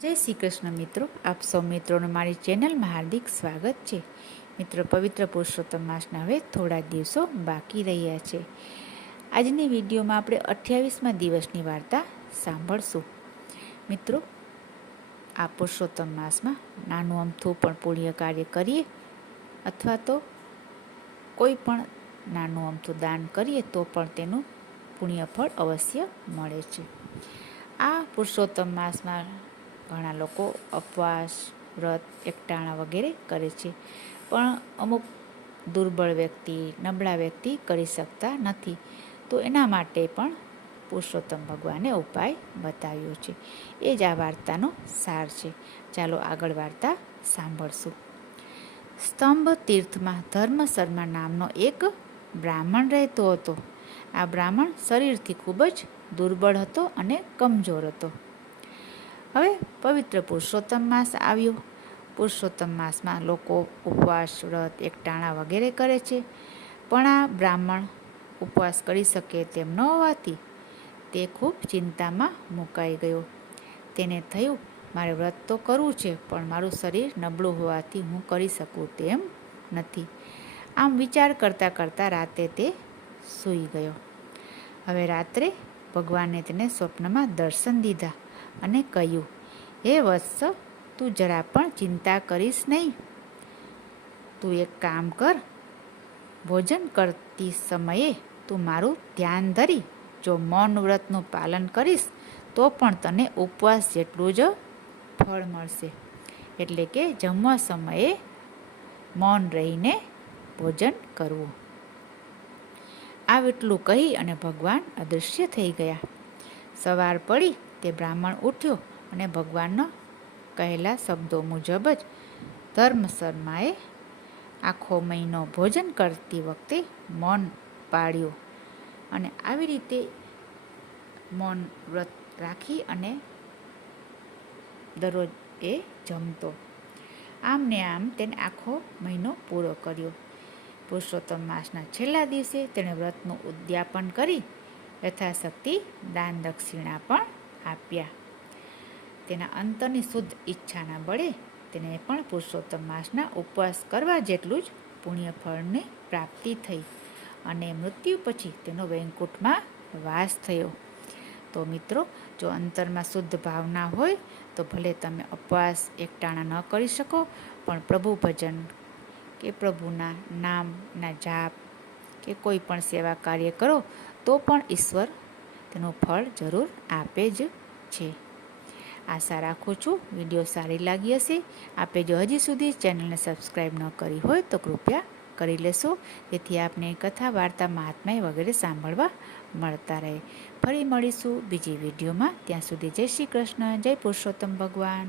જય શ્રી કૃષ્ણ મિત્રો, આપ સૌ મિત્રોનું મારી ચેનલમાં હાર્દિક સ્વાગત છે. મિત્રો, પવિત્ર પુરુષોત્તમ માસના હવે થોડા દિવસો બાકી રહ્યા છે. આજની વિડીયોમાં આપણે 28મા દિવસની વાર્તા સાંભળશું. મિત્રો, આ પુરુષોત્તમ માસમાં નાનું અમથું પણ પુણ્ય કાર્ય કરીએ અથવા તો કોઈ પણ નાનું અમથું દાન કરીએ તો પણ તેનું પુણ્ય ફળ અવશ્ય મળે છે. આ પુરુષોત્તમ માસમાં ઘણા લોકો ઉપવાસ, વ્રત, એકટાણા વગેરે કરે છે, પણ અમુક દુર્બળ વ્યક્તિ, નબળા વ્યક્તિ કરી શકતા નથી. તો એના માટે પણ પુરુષોત્તમ ભગવાને ઉપાય બતાવ્યો છે. એ જ આ વાર્તાનો સાર છે. ચાલો આગળ વાર્તા સાંભળશું. સ્તંભ તીર્થમાં ધર્મશર્મા નામનો એક બ્રાહ્મણ રહેતો હતો. આ બ્રાહ્મણ શરીરથી ખૂબ જ દુર્બળ હતો અને કમજોર હતો. હવે પવિત્ર પુરુષોત્તમ માસ આવ્યો. પુરુષોત્તમ માસમાં લોકો ઉપવાસ, વ્રત, એકટાણા વગેરે કરે છે, પણ આ બ્રાહ્મણ ઉપવાસ કરી શકે તેમ ન હોવાથી તે ખૂબ ચિંતામાં મુકાઈ ગયો. તેને થયું, મારે વ્રત તો કરવું છે, પણ મારું શરીર નબળું હોવાથી હું કરી શકું તેમ નથી. આમ વિચાર કરતાં કરતાં રાતે તે સૂઈ ગયો. હવે રાત્રે ભગવાને તેને સ્વપ્નમાં દર્શન દીધા અને કહ્યું, હે વત્સ, તું જરા પણ ચિંતા કરીશ નહીં. તું એક કામ કર, ભોજન કરતી સમયે તું મારું ધ્યાન ધરી જો મૌન વ્રતનું પાલન કરીશ તો પણ તને ઉપવાસ જેટલું જ ફળ મળશે. એટલે કે જમવા સમયે મૌન રહીને ભોજન કરવું. આટલું કહી અને ભગવાન અદૃશ્ય થઈ ગયા. સવાર પડી તે બ્રાહ્મણ ઉઠ્યો અને ભગવાનના કહેલા શબ્દો મુજબ જ ધર્મશર્માએ આખો મહિનો ભોજન કરતી વખતે મૌન પાળ્યું અને આવી રીતે મૌન વ્રત રાખી અને દરરોજ એ જમતો. આમ ને આમ તેને આખો મહિનો પૂરો કર્યો. પુરુષોત્તમ માસના છેલ્લા દિવસે તેણે વ્રતનું ઉદ્યાપન કરી યથાશક્તિ દાન દક્ષિણા પણ આપ્યા. તેના અંતરની શુદ્ધ ઈચ્છાના બળે તેને પણ પુરુષોત્તમ માસના ઉપવાસ કરવા જેટલું જ પુણ્ય ફળની પ્રાપ્તિ થઈ અને મૃત્યુ પછી તેનો વૈકુંઠમાં વાસ થયો. તો મિત્રો, જો અંતરમાં શુદ્ધ ભાવના હોય તો ભલે તમે ઉપવાસ, એકટાણા ન કરી શકો, પણ પ્રભુ ભજન કે પ્રભુના નામના જાપ કે કોઈ પણ સેવા કાર્ય કરો તો પણ ઈશ્વર તેનું ફળ જરૂર આપે જ છે. આશા રાખું છું વિડીયો સારી લાગી હશે. આપે જો હજી સુધી ચેનલને સબસ્ક્રાઈબ ન કરી હોય તો કૃપયા કરી લેશો, જેથી આપને કથા, વાર્તા, મહાત્મ્ય વગેરે સાંભળવા મળતા રહે. ફરી મળીશું બીજી વિડીયોમાં. ત્યાં સુધી જય શ્રી કૃષ્ણ, જય પુરુષોત્તમ ભગવાન.